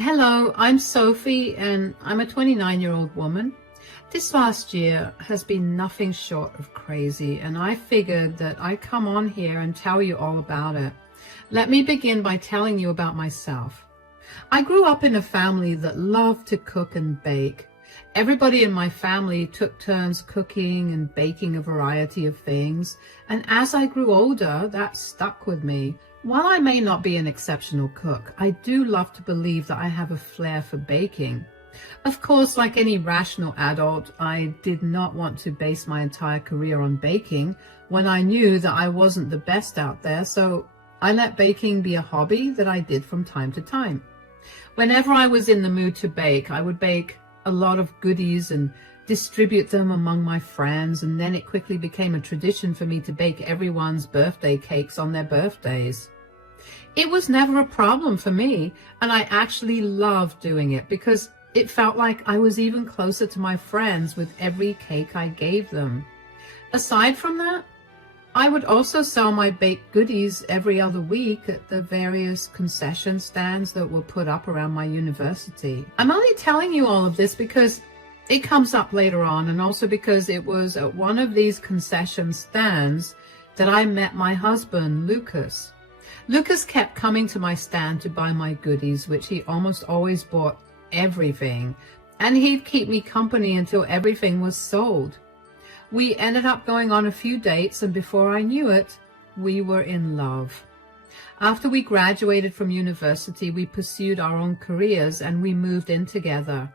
Hello, I'm Sophie and I'm a 29-year-old woman. This last year has been nothing short of crazy, and I figured that I'd come on here and tell you all about it. Let me begin by telling you about myself. I grew up in a family that loved to cook and bake. Everybody in my family took turns cooking and baking a variety of things, and as I grew older, that stuck with me. While I may not be an exceptional cook, I do love to believe that I have a flair for baking. Of course, like any rational adult, I did not want to base my entire career on baking when I knew that I wasn't the best out there, so I let baking be a hobby that I did from time to time. Whenever I was in the mood to bake, I would bake a lot of goodies and distribute them among my friends, and then it quickly became a tradition for me to bake everyone's birthday cakes on their birthdays. It was never a problem for me, and I actually loved doing it because it felt like I was even closer to my friends with every cake I gave them. Aside from that, I would also sell my baked goodies every other week at the various concession stands that were put up around my university. I'm only telling you all of this because it comes up later on, and also because it was at one of these concession stands that I met my husband, Lucas. Lucas kept coming to my stand to buy my goodies, which he almost always bought everything, and he'd keep me company until everything was sold. We ended up going on a few dates, and before I knew it, we were in love. After we graduated from university, we pursued our own careers and we moved in together.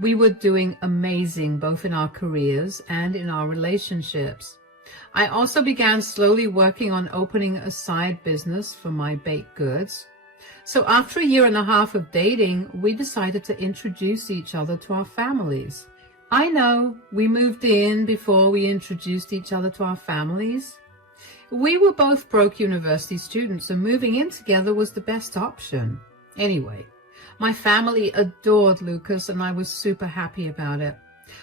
We were doing amazing both in our careers and in our relationships. I also began slowly working on opening a side business for my baked goods. So after a year and a half of dating, we decided to introduce each other to our families. I know, we moved in before we introduced each other to our families. We were both broke university students, and moving in together was the best option. Anyway, my family adored Lucas, and I was super happy about it.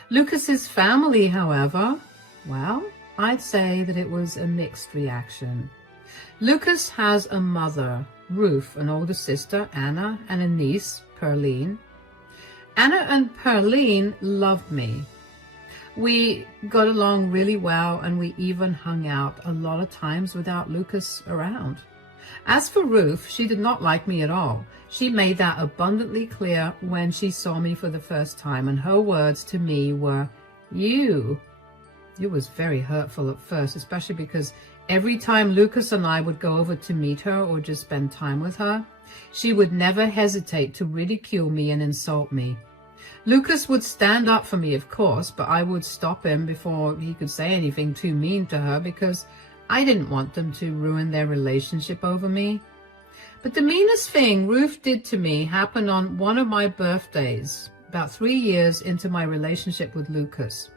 Lucas's family, however, well, I'd say that it was a mixed reaction. Lucas has a mother, Ruth, an older sister, Anna, and a niece, Perline. Anna and Perline loved me. We got along really well, and we even hung out a lot of times without Lucas around. As for Ruth, she did not like me at all. She made that abundantly clear when she saw me for the first time, and her words to me were, "You." It was very hurtful at first, especially because every time Lucas and I would go over to meet her or just spend time with her, she would never hesitate to ridicule me and insult me. Lucas would stand up for me, of course, but I would stop him before he could say anything too mean to her because I didn't want them to ruin their relationship over me. But the meanest thing Ruth did to me happened on one of my birthdays, about 3 years into my relationship with Lucas.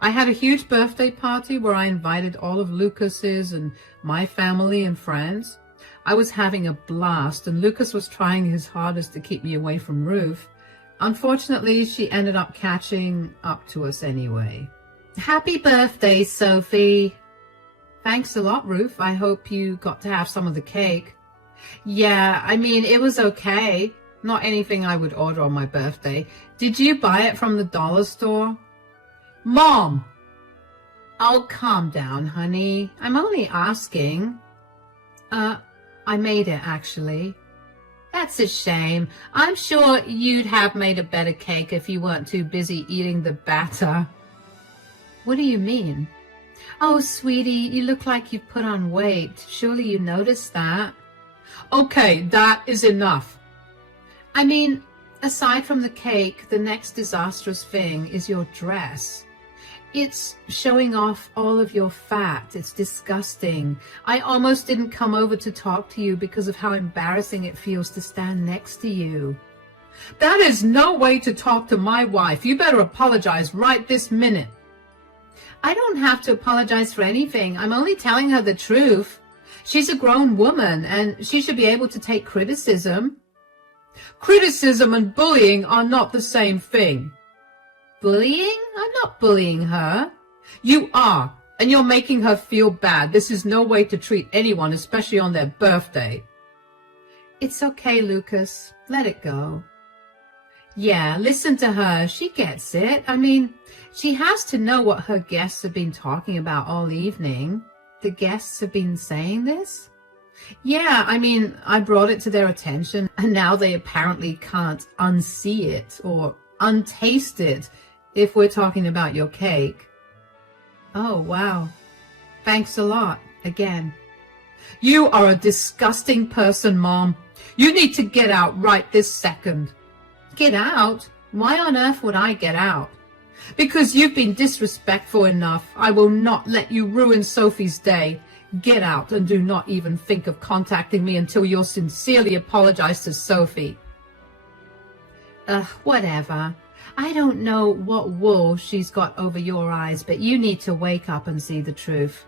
I had a huge birthday party where I invited all of Lucas's and my family and friends. I was having a blast, and Lucas was trying his hardest to keep me away from Ruth. Unfortunately, she ended up catching up to us anyway. Happy birthday, Sophie. Thanks a lot, Ruth. I hope you got to have some of the cake. Yeah, I mean, it was okay. Not anything I would order on my birthday. Did you buy it from the dollar store? Mom! Oh, calm down, honey. I'm only asking. I made it, actually. That's a shame. I'm sure you'd have made a better cake if you weren't too busy eating the batter. What do you mean? Oh, sweetie, you look like you've put on weight. Surely you noticed that. Okay, that is enough. I mean, aside from the cake, the next disastrous thing is your dress. It's showing off all of your fat. It's disgusting. I almost didn't come over to talk to you because of how embarrassing it feels to stand next to you. That is no way to talk to my wife. You better apologize right this minute. I don't have to apologize for anything. I'm only telling her the truth. She's a grown woman, and she should be able to take criticism. Criticism and bullying are not the same thing. Bullying? I'm not bullying her. You are, and you're making her feel bad. This is no way to treat anyone, especially on their birthday. It's okay, Lucas. Let it go. Yeah, listen to her. She gets it. I mean, she has to know what her guests have been talking about all evening. The guests have been saying this? Yeah, I mean, I brought it to their attention, and now they apparently can't unsee it or untaste it if we're talking about your cake. Oh, wow. Thanks a lot, again. You are a disgusting person, Mom. You need to get out right this second. Get out? Why on earth would I get out? Because you've been disrespectful enough. I will not let you ruin Sophie's day. Get out and do not even think of contacting me until you're sincerely apologized to Sophie. Whatever. I don't know what wool she's got over your eyes, but you need to wake up and see the truth.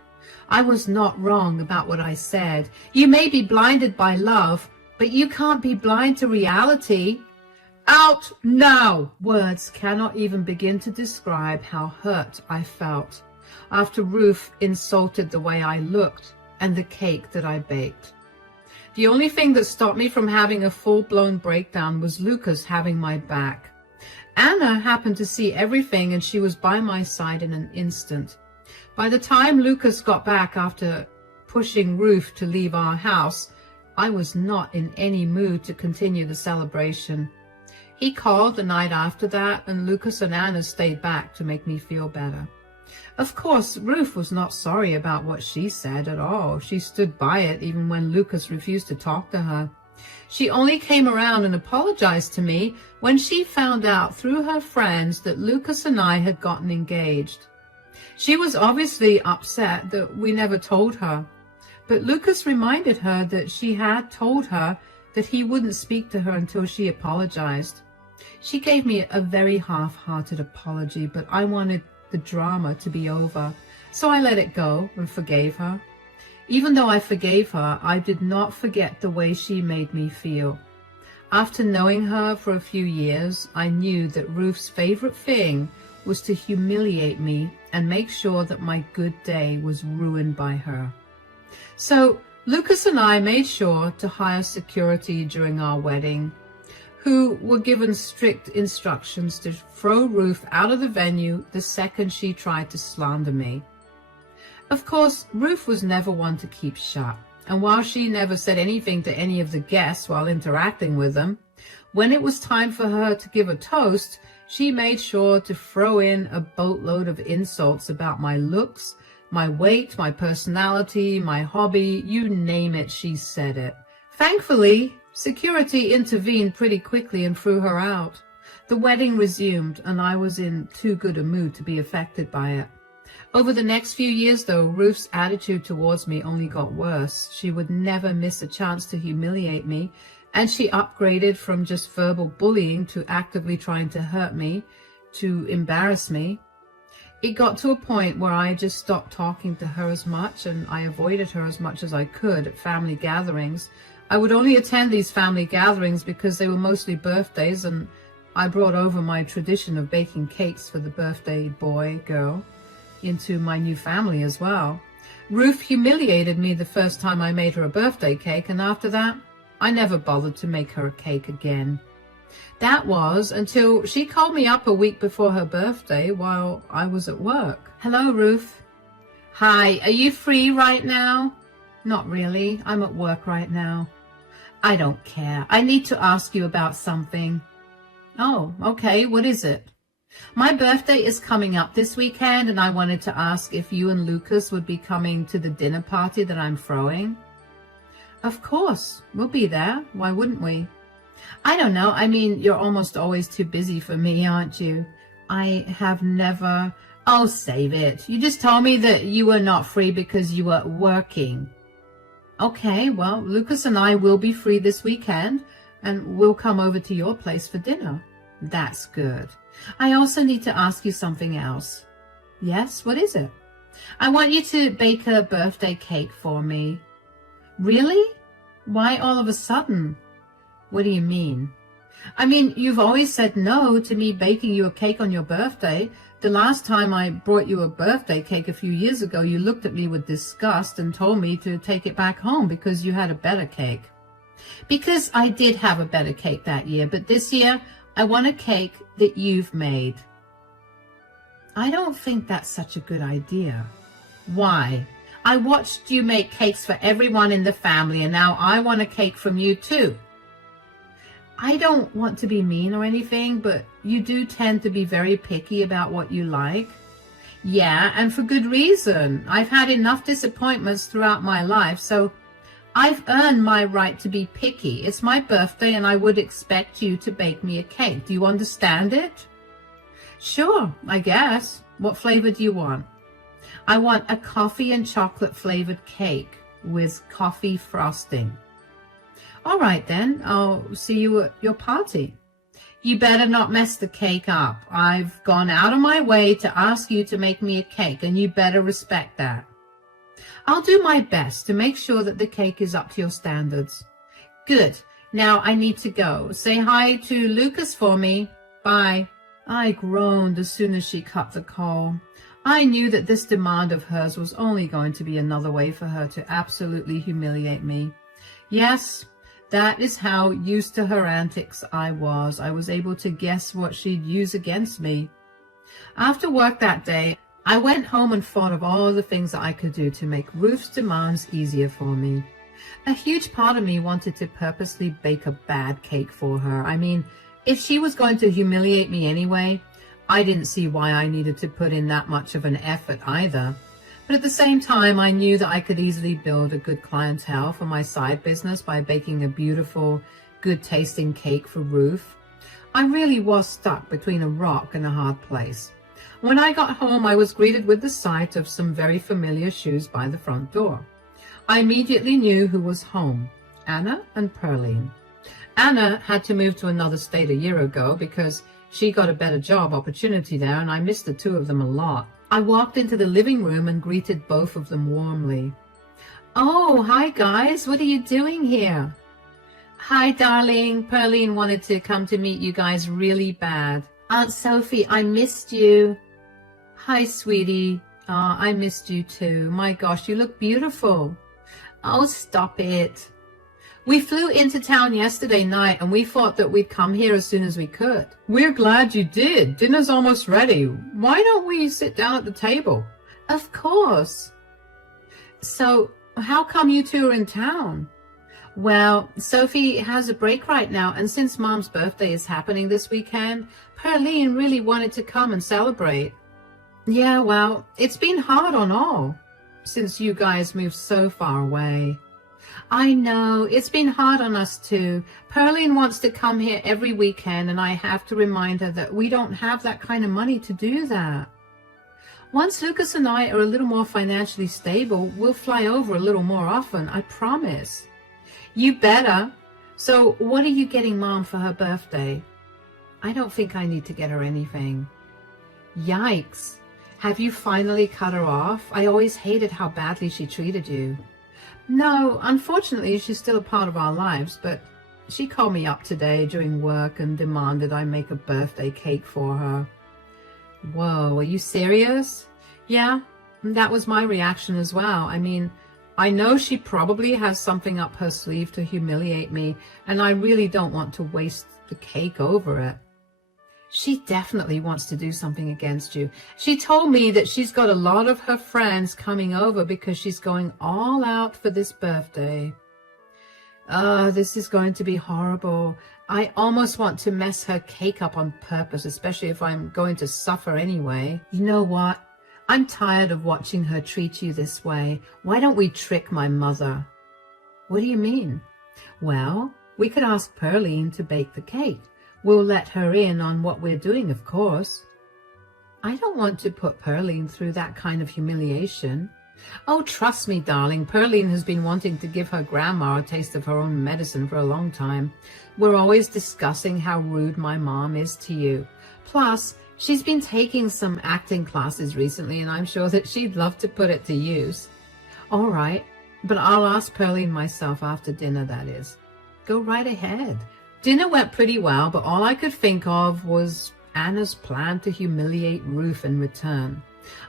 I was not wrong about what I said. You may be blinded by love, but you can't be blind to reality. Out now! Words cannot even begin to describe how hurt I felt after Ruth insulted the way I looked and the cake that I baked. The only thing that stopped me from having a full-blown breakdown was Lucas having my back. Anna happened to see everything, and she was by my side in an instant. By the time Lucas got back after pushing Ruth to leave our house, I was not in any mood to continue the celebration. He called the night after that, and Lucas and Anna stayed back to make me feel better. Of course, Ruth was not sorry about what she said at all. She stood by it even when Lucas refused to talk to her. She only came around and apologized to me when she found out through her friends that Lucas and I had gotten engaged. She was obviously upset that we never told her, but Lucas reminded her that she had told her that he wouldn't speak to her until she apologized. She gave me a very half-hearted apology, but I wanted the drama to be over, so I let it go and forgave her. Even though I forgave her, I did not forget the way she made me feel. After knowing her for a few years, I knew that Ruth's favorite thing was to humiliate me and make sure that my good day was ruined by her. So Lucas and I made sure to hire security during our wedding, who were given strict instructions to throw Ruth out of the venue the second she tried to slander me. Of course, Ruth was never one to keep shut, and while she never said anything to any of the guests while interacting with them, when it was time for her to give a toast, she made sure to throw in a boatload of insults about my looks, my weight, my personality, my hobby, you name it, she said it. Thankfully, security intervened pretty quickly and threw her out. The wedding resumed, and I was in too good a mood to be affected by it. Over the next few years, though, Ruth's attitude towards me only got worse. She would never miss a chance to humiliate me, and she upgraded from just verbal bullying to actively trying to hurt me, to embarrass me. It got to a point where I just stopped talking to her as much, and I avoided her as much as I could at family gatherings. I would only attend these family gatherings because they were mostly birthdays, and I brought over my tradition of baking cakes for the birthday boy, girl, into my new family as well. Ruth humiliated me the first time I made her a birthday cake, and after that, I never bothered to make her a cake again. That was until she called me up a week before her birthday while I was at work. Hello, Ruth. Hi, are you free right now? Not really. I'm at work right now. I don't care. I need to ask you about something. Oh, okay. What is it? My birthday is coming up this weekend, and I wanted to ask if you and Lucas would be coming to the dinner party that I'm throwing. Of course. We'll be there. Why wouldn't we? I don't know. I mean, you're almost always too busy for me, aren't you? I have never... Oh, save it. You just told me that you were not free because you were working. Okay, well, Lucas and I will be free this weekend, and we'll come over to your place for dinner. That's good. I also need to ask you something else. Yes, what is it? I want you to bake a birthday cake for me. Really? Why all of a sudden? What do you mean? I mean, you've always said no to me baking you a cake on your birthday. The last time I brought you a birthday cake a few years ago, you looked at me with disgust and told me to take it back home because you had a better cake. Because I did have a better cake that year, but this year I want a cake that you've made. I don't think that's such a good idea. Why? I watched you make cakes for everyone in the family, and now I want a cake from you too. I don't want to be mean or anything, but you do tend to be very picky about what you like. Yeah, and for good reason. I've had enough disappointments throughout my life, so I've earned my right to be picky. It's my birthday, and I would expect you to bake me a cake. Do you understand it? Sure, I guess. What flavor do you want? I want a coffee and chocolate flavored cake with coffee frosting. All right then, I'll see you at your party. You better not mess the cake up. I've gone out of my way to ask you to make me a cake, and you better respect that. I'll do my best to make sure that the cake is up to your standards. Good. Now I need to go. Say hi to Lucas for me. Bye. I groaned as soon as she cut the call. I knew that this demand of hers was only going to be another way for her to absolutely humiliate me. Yes, that is how used to her antics I was. I was able to guess what she'd use against me. After work that day, I went home and thought of all the things that I could do to make Ruth's demands easier for me. A huge part of me wanted to purposely bake a bad cake for her. I mean, if she was going to humiliate me anyway, I didn't see why I needed to put in that much of an effort either. But at the same time, I knew that I could easily build a good clientele for my side business by baking a beautiful, good-tasting cake for Ruth. I really was stuck between a rock and a hard place. When I got home, I was greeted with the sight of some very familiar shoes by the front door. I immediately knew who was home, Anna and Pearline. Anna had to move to another state a year ago because she got a better job opportunity there, and I missed the two of them a lot. I walked into the living room and greeted both of them warmly. Oh, hi guys, what are you doing here? Hi darling, Pearline wanted to come to meet you guys really bad. Aunt Sophie, I missed you. Hi sweetie, I missed you too. My gosh, you look beautiful. Oh, stop it. We flew into town yesterday night and we thought that we'd come here as soon as we could. We're glad you did. Dinner's almost ready. Why don't we sit down at the table? Of course. So, how come you two are in town? Well, Sophie has a break right now, and since Mom's birthday is happening this weekend, Pearline really wanted to come and celebrate. Yeah, well, it's been hard on all since you guys moved so far away. I know, it's been hard on us too. Pearline wants to come here every weekend, and I have to remind her that we don't have that kind of money to do that. Once Lucas and I are a little more financially stable, we'll fly over a little more often, I promise. You better. So what are you getting Mom for her birthday? I don't think I need to get her anything. Yikes. Have you finally cut her off? I always hated how badly she treated you. No, unfortunately, she's still a part of our lives, but she called me up today during work and demanded I make a birthday cake for her. Whoa, are you serious? Yeah, that was my reaction as well. I mean, I know she probably has something up her sleeve to humiliate me, and I really don't want to waste the cake over it. She definitely wants to do something against you. She told me that she's got a lot of her friends coming over because she's going all out for this birthday. This is going to be horrible. I almost want to mess her cake up on purpose, especially if I'm going to suffer anyway. You know what? I'm tired of watching her treat you this way. Why don't we trick my mother? What do you mean? Well, we could ask Pearline to bake the cake. We'll let her in on what we're doing, of course. I don't want to put Pearline through that kind of humiliation. Oh, trust me, darling, Pearline has been wanting to give her grandma a taste of her own medicine for a long time. We're always discussing how rude my mom is to you. Plus, she's been taking some acting classes recently, and I'm sure that she'd love to put it to use. All right, but I'll ask Pearline myself after dinner, that is. Go right ahead. Dinner went pretty well, but all I could think of was Anna's plan to humiliate Ruth in return.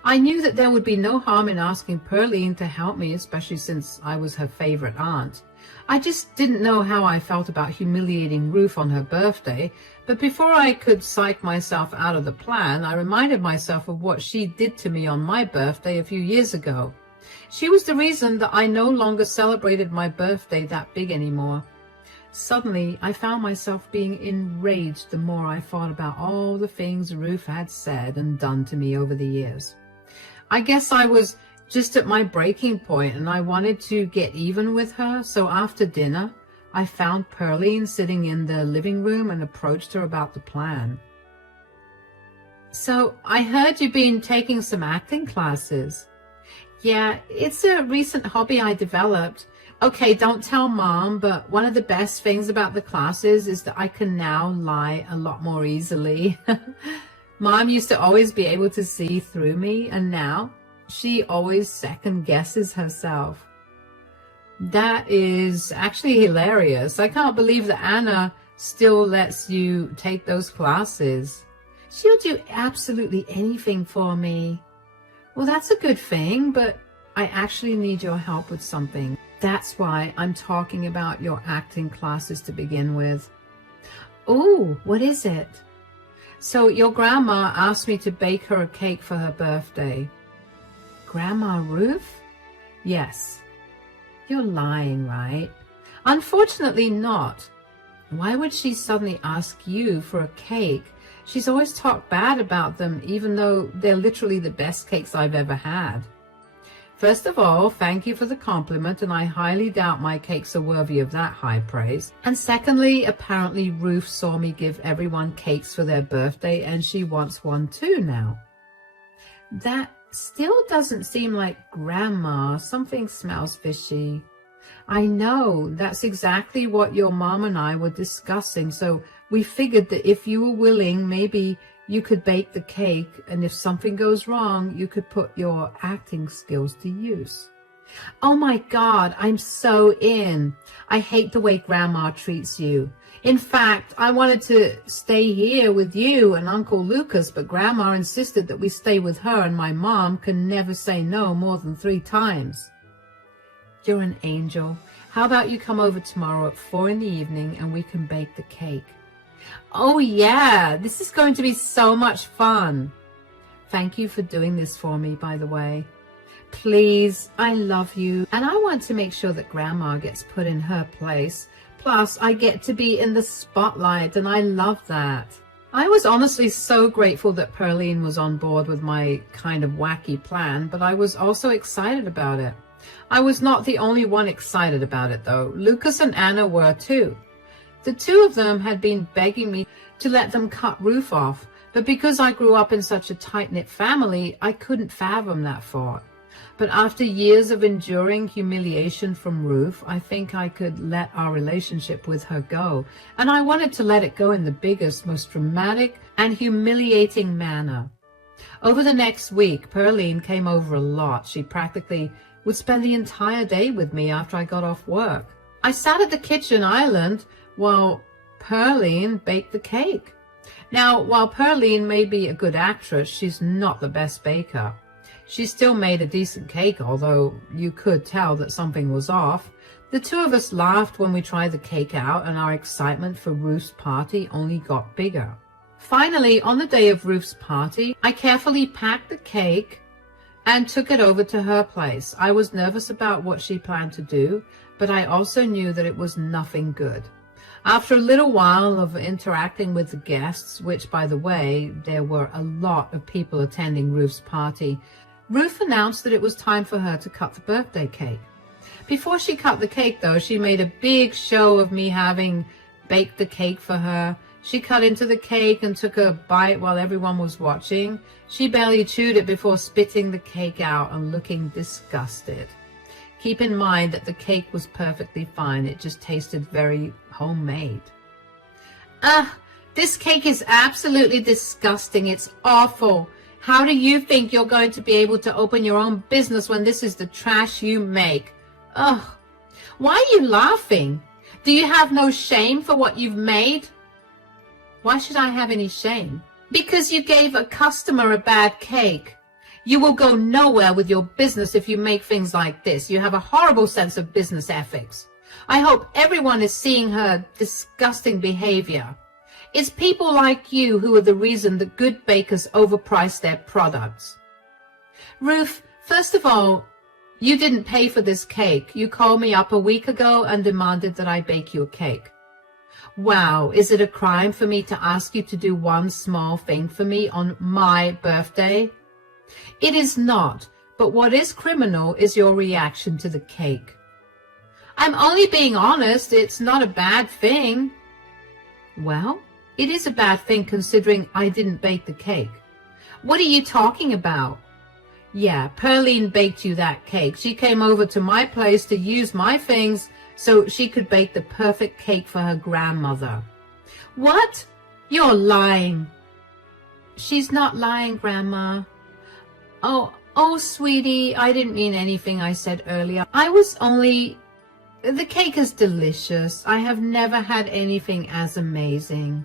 I knew that there would be no harm in asking Pearline to help me, especially since I was her favorite aunt. I just didn't know how I felt about humiliating Ruth on her birthday, but before I could psych myself out of the plan, I reminded myself of what she did to me on my birthday a few years ago. She was the reason that I no longer celebrated my birthday that big anymore. Suddenly, I found myself being enraged the more I thought about all the things Ruth had said and done to me over the years. I guess I was just at my breaking point and I wanted to get even with her, so after dinner, I found Pearline sitting in the living room and approached her about the plan. "So, I heard you've been taking some acting classes." "Yeah, it's a recent hobby I developed. Okay, don't tell Mom, but one of the best things about the classes is that I can now lie a lot more easily." Mom used to always be able to see through me, and now she always second guesses herself. That is actually hilarious. I can't believe that Anna still lets you take those classes. She'll do absolutely anything for me. Well, that's a good thing, but I actually need your help with something. That's why I'm talking about your acting classes to begin with. "Oh, what is it?" "So your grandma asked me to bake her a cake for her birthday." "Grandma Ruth?" "Yes." "You're lying, right?" "Unfortunately not. Why would she suddenly ask you for a cake? She's always talked bad about them, even though they're literally the best cakes I've ever had." "First of all, thank you for the compliment, and I highly doubt my cakes are worthy of that high praise. And secondly, apparently Ruth saw me give everyone cakes for their birthday, and she wants one too now." "That still doesn't seem like Grandma. Something smells fishy." "I know. That's exactly what your mom and I were discussing, so we figured that if you were willing, maybe you could bake the cake, and if something goes wrong, you could put your acting skills to use." "Oh my God, I'm so in. I hate the way Grandma treats you. In fact, I wanted to stay here with you and Uncle Lucas, but Grandma insisted that we stay with her, and my mom can never say no more than 3 times. "You're an angel. How about you come over tomorrow at 4 in the evening and we can bake the cake?" "Oh yeah, this is going to be so much fun." "Thank you for doing this for me, by the way." "Please, I love you, and I want to make sure that Grandma gets put in her place. Plus, I get to be in the spotlight, and I love that." I was honestly so grateful that Pearline was on board with my kind of wacky plan, but I was also excited about it. I was not the only one excited about it, though. Lucas and Anna were too. The two of them had been begging me to let them cut Ruth off, but because I grew up in such a tight-knit family, I couldn't fathom that thought. But after years of enduring humiliation from Ruth, I think I could let our relationship with her go, and I wanted to let it go in the biggest, most dramatic and humiliating manner. Over the next week, Pearline came over a lot. She practically would spend the entire day with me after I got off work. I sat at the kitchen island while Pearline baked the cake. Now, while Pearline may be a good actress, she's not the best baker. She still made a decent cake, although you could tell that something was off. The two of us laughed when we tried the cake out, and our excitement for Ruth's party only got bigger. Finally, on the day of Ruth's party, I carefully packed the cake and took it over to her place. I was nervous about what she planned to do, but I also knew that it was nothing good. After a little while of interacting with the guests, which, by the way, there were a lot of people attending Ruth's party, Ruth announced that it was time for her to cut the birthday cake. Before she cut the cake, though, she made a big show of me having baked the cake for her. She cut into the cake and took a bite while everyone was watching. She barely chewed it before spitting the cake out and looking disgusted. Keep in mind that the cake was perfectly fine. It just tasted very homemade. This cake is absolutely disgusting. It's awful. How do you think you're going to be able to open your own business when this is the trash you make? Ugh. Why are you laughing? Do you have no shame for what you've made? Why should I have any shame? Because you gave a customer a bad cake. You will go nowhere with your business if you make things like this. You have a horrible sense of business ethics. I hope everyone is seeing her disgusting behavior. It's people like you who are the reason that good bakers overprice their products. Ruth, first of all, you didn't pay for this cake. You called me up a week ago and demanded that I bake you a cake. Wow, is it a crime for me to ask you to do one small thing for me on my birthday? It is not, but what is criminal is your reaction to the cake. I'm only being honest, it's not a bad thing. Well, it is a bad thing considering I didn't bake the cake. What are you talking about? Yeah, Pearline baked you that cake. She came over to my place to use my things so she could bake the perfect cake for her grandmother. What? You're lying. She's not lying, Grandma. Oh, sweetie, I didn't mean anything I said earlier. I was only... The cake is delicious. I have never had anything as amazing.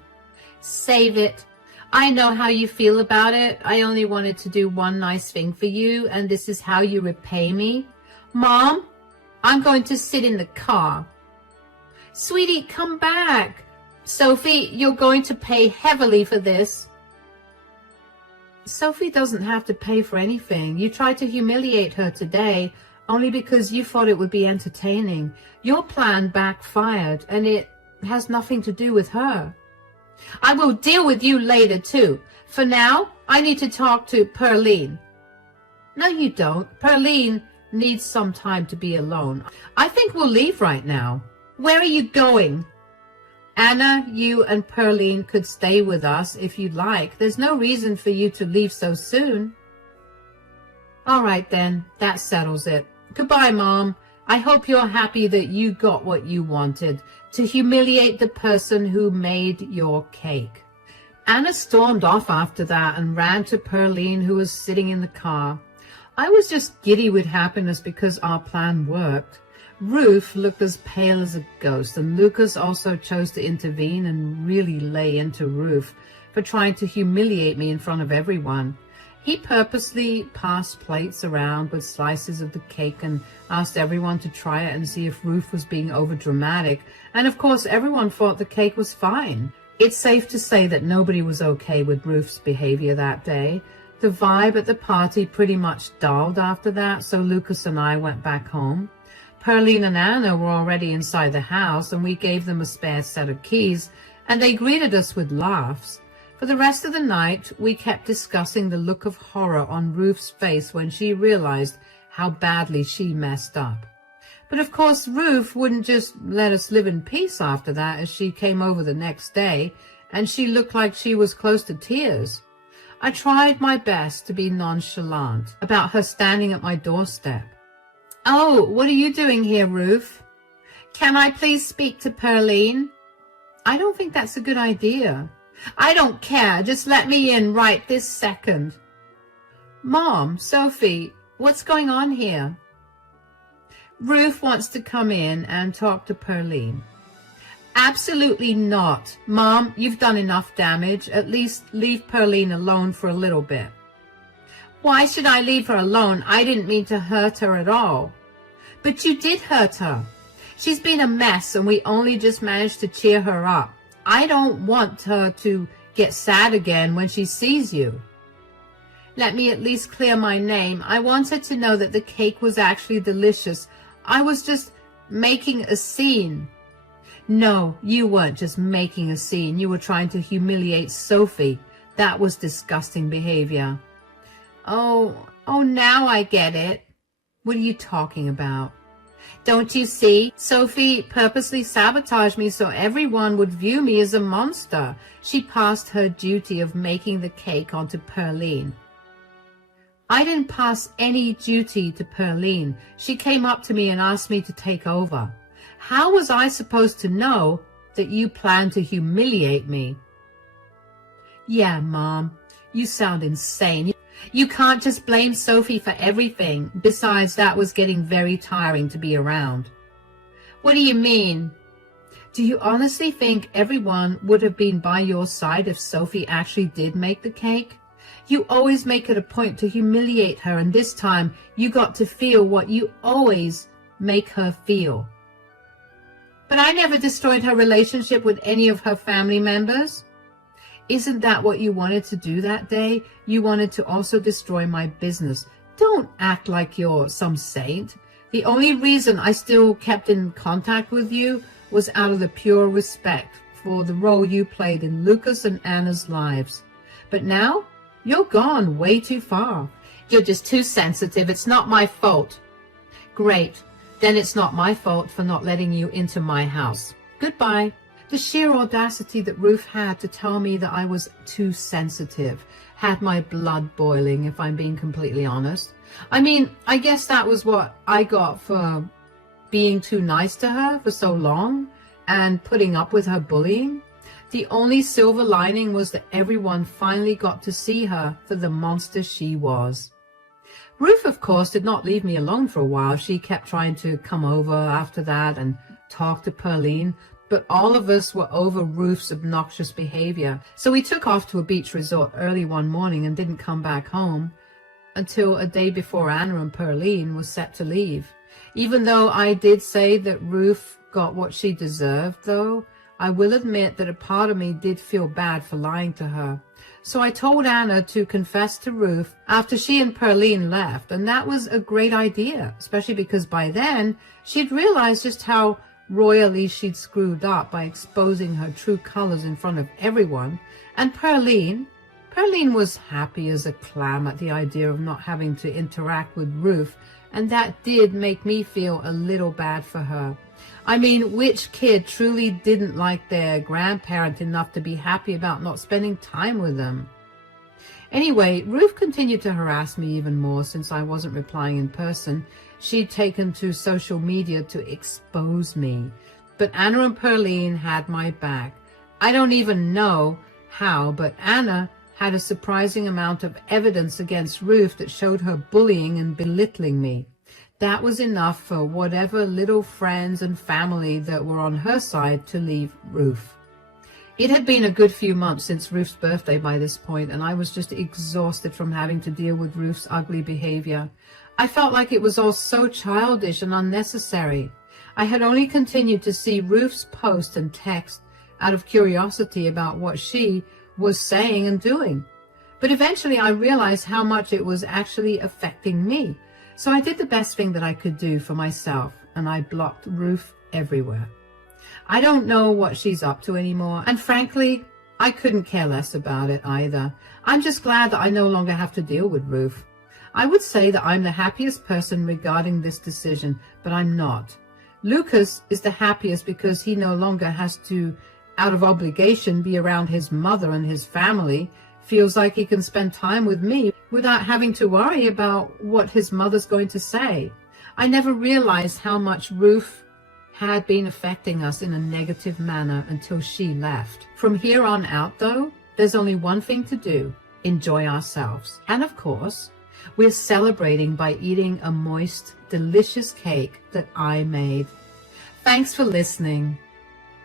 Save it. I know how you feel about it. I only wanted to do one nice thing for you, and this is how you repay me. Mom, I'm going to sit in the car. Sweetie, come back. Sophie, you're going to pay heavily for this. Sophie doesn't have to pay for anything. You tried to humiliate her today only because you thought it would be entertaining. Your plan backfired, and it has nothing to do with her. I will deal with you later, too. For now, I need to talk to Pearline. No, you don't. Pearline needs some time to be alone. I think we'll leave right now. Where are you going? Anna, you and Pearline could stay with us if you'd like. There's no reason for you to leave so soon. All right, then. That settles it. Goodbye, Mom. I hope you're happy that you got what you wanted, to humiliate the person who made your cake. Anna stormed off after that and ran to Pearline, who was sitting in the car. I was just giddy with happiness because our plan worked. Ruth looked as pale as a ghost, and Lucas also chose to intervene and really lay into Ruth for trying to humiliate me in front of everyone. He purposely passed plates around with slices of the cake and asked everyone to try it and see if Ruth was being overdramatic. And of course, everyone thought the cake was fine. It's safe to say that nobody was okay with Ruth's behavior that day. The vibe at the party pretty much dulled after that, so Lucas and I went back home. Pearline and Anna were already inside the house, and we gave them a spare set of keys, and they greeted us with laughs. For the rest of the night, we kept discussing the look of horror on Ruth's face when she realized how badly she messed up. But of course, Ruth wouldn't just let us live in peace after that, as she came over the next day, and she looked like she was close to tears. I tried my best to be nonchalant about her standing at my doorstep. Oh, what are you doing here, Ruth? Can I please speak to Pearline? I don't think that's a good idea. I don't care. Just let me in right this second. Mom, Sophie, what's going on here? Ruth wants to come in and talk to Pearline. Absolutely not. Mom, you've done enough damage. At least leave Pearline alone for a little bit. Why should I leave her alone? I didn't mean to hurt her at all. But you did hurt her. She's been a mess, and we only just managed to cheer her up. I don't want her to get sad again when she sees you. Let me at least clear my name. I want her to know that the cake was actually delicious. I was just making a scene. No, you weren't just making a scene. You were trying to humiliate Sophie. That was disgusting behavior. Oh, now I get it. What are you talking about? Don't you see? Sophie purposely sabotaged me so everyone would view me as a monster. She passed her duty of making the cake onto Pearline. I didn't pass any duty to Pearline. She came up to me and asked me to take over. How was I supposed to know that you planned to humiliate me? Yeah, Mom, you sound insane. You can't just blame Sophie for everything. Besides, that was getting very tiring to be around. What do you mean? Do you honestly think everyone would have been by your side if Sophie actually did make the cake? You always make it a point to humiliate her, and this time you got to feel what you always make her feel. But I never destroyed her relationship with any of her family members. Isn't that what you wanted to do that day? You wanted to also destroy my business. Don't act like you're some saint. The only reason I still kept in contact with you was out of the pure respect for the role you played in Lucas and Anna's lives. But now, you're gone way too far. You're just too sensitive. It's not my fault. Great. Then it's not my fault for not letting you into my house. Goodbye. The sheer audacity that Ruth had to tell me that I was too sensitive had my blood boiling, if I'm being completely honest. I mean, I guess that was what I got for being too nice to her for so long and putting up with her bullying. The only silver lining was that everyone finally got to see her for the monster she was. Ruth, of course, did not leave me alone for a while. She kept trying to come over after that and talk to Pearline, but all of us were over Ruth's obnoxious behavior. So we took off to a beach resort early one morning and didn't come back home until a day before Anna and Pearline was set to leave. Even though I did say that Ruth got what she deserved, though, I will admit that a part of me did feel bad for lying to her. So I told Anna to confess to Ruth after she and Pearline left, and that was a great idea, especially because by then she'd realized just how royally she'd screwed up by exposing her true colors in front of everyone. And Pearline was happy as a clam at the idea of not having to interact with Ruth, and that did make me feel a little bad for her. I mean, which kid truly didn't like their grandparent enough to be happy about not spending time with them? Anyway, Ruth continued to harass me even more since I wasn't replying in person. She'd taken to social media to expose me. But Anna and Pearline had my back. I don't even know how, but Anna had a surprising amount of evidence against Ruth that showed her bullying and belittling me. That was enough for whatever little friends and family that were on her side to leave Ruth. It had been a good few months since Ruth's birthday by this point, and I was just exhausted from having to deal with Ruth's ugly behavior. I felt like it was all so childish and unnecessary. I had only continued to see Ruth's post and text out of curiosity about what she was saying and doing. But eventually I realized how much it was actually affecting me. So I did the best thing that I could do for myself, and I blocked Ruth everywhere. I don't know what she's up to anymore, and frankly, I couldn't care less about it either. I'm just glad that I no longer have to deal with Ruth. I would say that I'm the happiest person regarding this decision, but I'm not. Lucas is the happiest because he no longer has to, out of obligation, be around his mother and his family. Feels like he can spend time with me without having to worry about what his mother's going to say. I never realized how much Ruth had been affecting us in a negative manner until she left. From here on out, though, there's only one thing to do: enjoy ourselves. And of course, we're celebrating by eating a moist, delicious cake that I made. Thanks for listening.